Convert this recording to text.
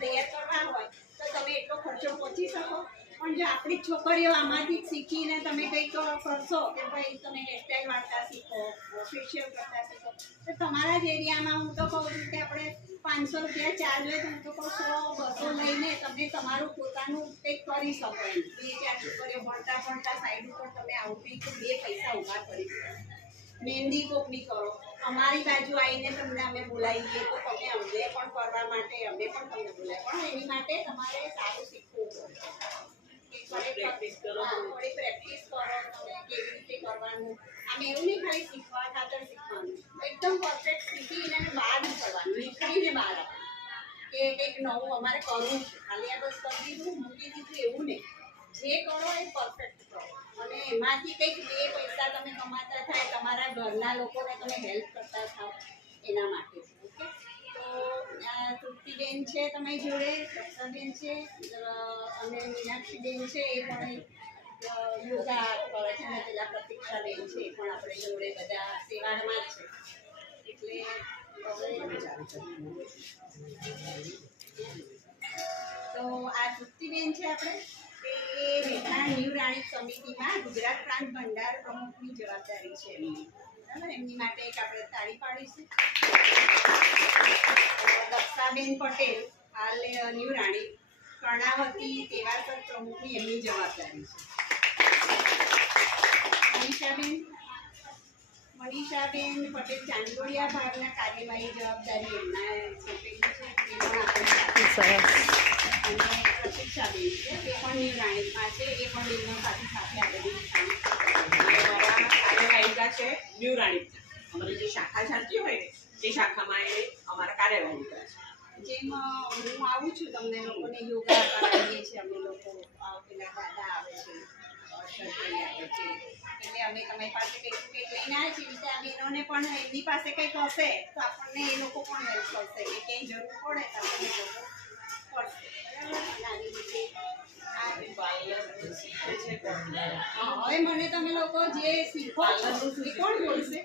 તૈયાર કરવા હોય તો તમે એટલો ખર્ચો પહોંચી શકો. પણ જો આપણી છોકરીઓ આમાંથી શીખીને તમે કંઈક કરશો કે ભાઈ તમે હેરસ્ટાઈલ વાળતા શીખો, ફેશિયલ કરતા શીખો, તો તમારા જ એરિયામાં હું તો કહું છું કે આપણે 500 રૂપિયા ચાર્જ હોય તો હું તો કહું 100-200 લઈને તમે તમારું પોતાનું કંઈક કરી શકો. એમ 2-4 છોકરીઓ ભણતા સાઈડ ઉપર તમે આવું કંઈક 2 પૈસા ઊભા કરી શકો. મહેંદી કોકની કરો, અમારી બાજુ આવીને તમને અમે બોલાવીએ તો તમે અમને પણ કરવા માટે અમે પણ તમને બોલાવીએ, પણ એની માટે તમારે સારું શીખવું પડે. પ્રેક્ટિસ કરો, થોડી પ્રેક્ટિસ કરો તમે કેવી રીતે કરવાનું. આમ એવું નહીં ખાલી શીખવા ખાતર શીખવાનું, એકદમ પરફેક્ટ શીખીને બહાર નીકળવાનું, નીકળીને બહાર આવવાનું કે કંઈક નવું અમારે કરવું છે. ખાલી આ બસ કરી દીધું મૂકી દીધું એવું નહીં. જે કરો એ પરફેક્ટ કરો અને એમાંથી કંઈક 2 પૈસા તમે કમાતા થાય, તમારા ઘરના લોકોને તમે હેલ્પ કરતા થાવ એના માટે. ઓકે, તો તૃપ્તિબેન છે તમારી જોડે, દક્ષાબેન છે અને મીનાક્ષીબેન છે, એ પણ યોગા કરે છે અને પેલા પ્રતીક્ષાબેન છે એ પણ આપણે જોડે બધા સેવામાં જ છે. એટલે તો આ તૃપ્તિબેન છે આપણે એ મહેસાણા ન્યૂ રાણીપ સમિતિમાં ગુજરાત પ્રાંત ભંડાર પ્રમુખની જવાબદારી છે એમની. બરાબર, એમની માટે એક આપણે તાળી પાડીશું. દક્ષાબેન પટેલ હાલ ન્યૂ રાણીપ કર્ણાવતી તેવાસર પ્રમુખની એમની જવાબદારી છે. મનીષાબેન પટેલ ચાંદોડિયા ભાગના કાર્યવાહી જવાબદારી એમના સોંપેલી છે, એ પણ આપણે અને પ્રતીક્ષાબેન છે એ પણ ન્યૂ રાણીપમાં છે, એ પણ એમનો સાથે આ બધી કાર્યવાહિકા છે ન્યૂ રાણીપના. અમારી જે શાખા ચાલતી હોય ને તે શાખામાં એ અમારા કાર્યવાહિકા છે. જેમ હું આવું છું તમને લોકોને યોગા કરાવીએ છીએ અમે લોકો, પેલા દાદા આવે છે, શરદી આવે છે, એટલે અમે તમારી પાસે કંઈક લઈને આવે છે. રીતે આ બહેનોને પણ એમની પાસે કંઈક હશે તો આપણને એ લોકો પણ હેલ્પ કરશે કે ક્યાંય જરૂર પડે તો આપણને લોકો પડશે. બરાબર, હવે મને તમે લોકો જે શીખો છો એ કોણ બોલશે?